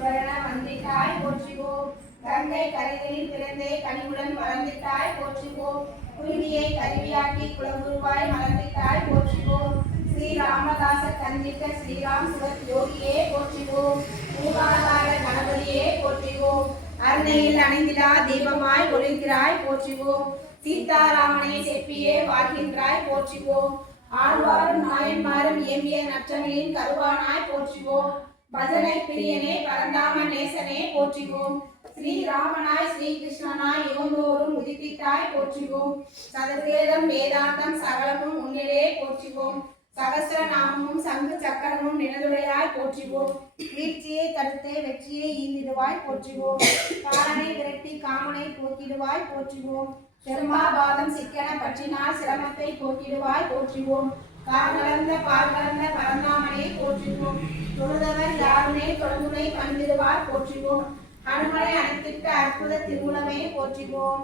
சுடரென வந்திட்டாய் போற்றிவோம். கங்கை கரைகளில் பிறந்தே கனிவுடன் வளர்ந்திட்டாய் போற்றிவோம். குருவியை கருவியாக்கி குலகுருவாய் மலர்ந்திட்டாய் போற்றிவோம். ஸ்ரீராமதாச கந்தித்த ஸ்ரீராம் சுகத் யோகியே போற்றிவோம். மூகாதார கணபதியே போற்றிவோம். அருணையில் அணிந்திடா தீபமாய் ஒளிர்கிறாய் போற்றிவோம். சீதாராமனை செப்பியே வாழ்கின்றாய் போற்றிவோம். ஆழ்வாரும் நாயன்மாரும் இயம்பிய நற்றமிழின் கருவானாய் போற்றிவோம். பஜனை பிரியனே பரந்தாம நேசனே போற்றிவோம். ஸ்ரீராமனாய் ஸ்ரீகிருஷ்ணனாய் யுகந்தோறும் உதித்திட்டாய் போற்றிவோம். சதுர்வேதம் வேதாந்தம் சகலமும் உன்னிலே போற்றிவோம். சகஸ்ர நாமமும் சங்கு சக்கரமும் நினதுடையாய் போற்றிவோம். வீழ்ச்சியை தடுத்து வெற்றியை ஈந்திடுவாய் போற்றிவோம். காலனை விரட்டி காமனை போக்கிடுவாய் போற்றிவோம். சிரமாபாதம் சிக்கன பற்றினால் சிரமத்தை போக்கிடுவாய் போற்றிவோம். கால் கலந்த பால் கலந்த பரந்தாமனை போற்றிவோம். தொழுதவர் யாருமே தொடர்ந்துனை பணிந்திடுவார் போற்றிவோம். அனுமனை அனைத்திட்ட அற்புத திருவுளமே போற்றிவோம்.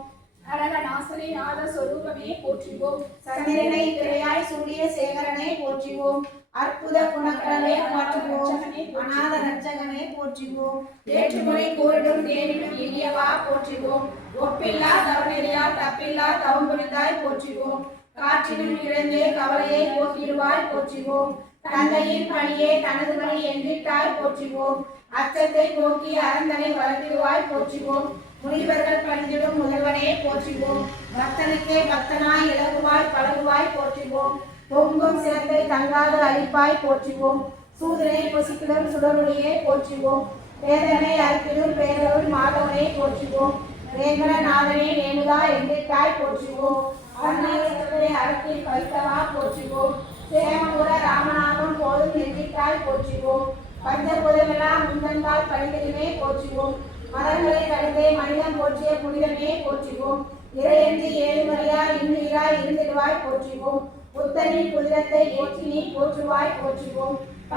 அரக நாசனை நாத சொரூபமே போற்றிவோம். சந்திரனை திரையாய் சூரிய சேகரனை போற்றிவோம். அற்புத குணக்கடலை போற்றுவோம். அநாத ரட்சகனை போற்றிவோம். வேற்றுமொழி கூறிடும் தேவிடும் இனியவா போற்றிவோம். ஒப்பில்லா தவநெறியால் தப்பில்லா தவம் புரிந்தாய் போற்றிவோம். காற்றினும் இழந்தே கவலையை போக்கிடுவாய் போற்றிவோம். தந்தையின் பணியே தனது பணி என்றிட்டாய் போற்றிவோம். அச்சத்தை போக்கி அறந்தனை வளர்த்திடுவாய் போற்றிவோம். முனிவர்கள் பணிந்திடும் முதல்வனே போற்றிவோம். பக்தனுக்கே பக்தனாய் இலகுவாய் பழகுவாய் போற்றிவோம். பொங்கும் சிரத்தை தங்காது அழிப்பாய் போற்றிவோம். சூதனை பொசிக்கிடும் சுடருடையே போற்றிவோம். வேதனை அறுப்பிடும் பேரருள் மாதவனை போற்றிவோம். வேங்கடநாதனே நேமுதா என்றிட்டாய் போற்றிவோம். அருணாச்சலத்தை அறத்தில் வைத்தவா போற்றிவோம். சேமபுர ராமநாதம் போதும் என்றிட்டாய் போற்றிவோம். பஞ்சபுதமெல்லாம் முந்தன்பால் பணிந்திடுமே போற்றிவோம். மரங்களை கடந்தே மனிதன் போற்றிய புனிதமே போற்றிவோம். இறையன்றி ஏழுமறையா இன்னுயிராய் இருந்திடுவாய் போற்றிவோம். புத்தனின் புதிரத்தை போற்றி நீ போற்றுவாய் போற்றுவோம்.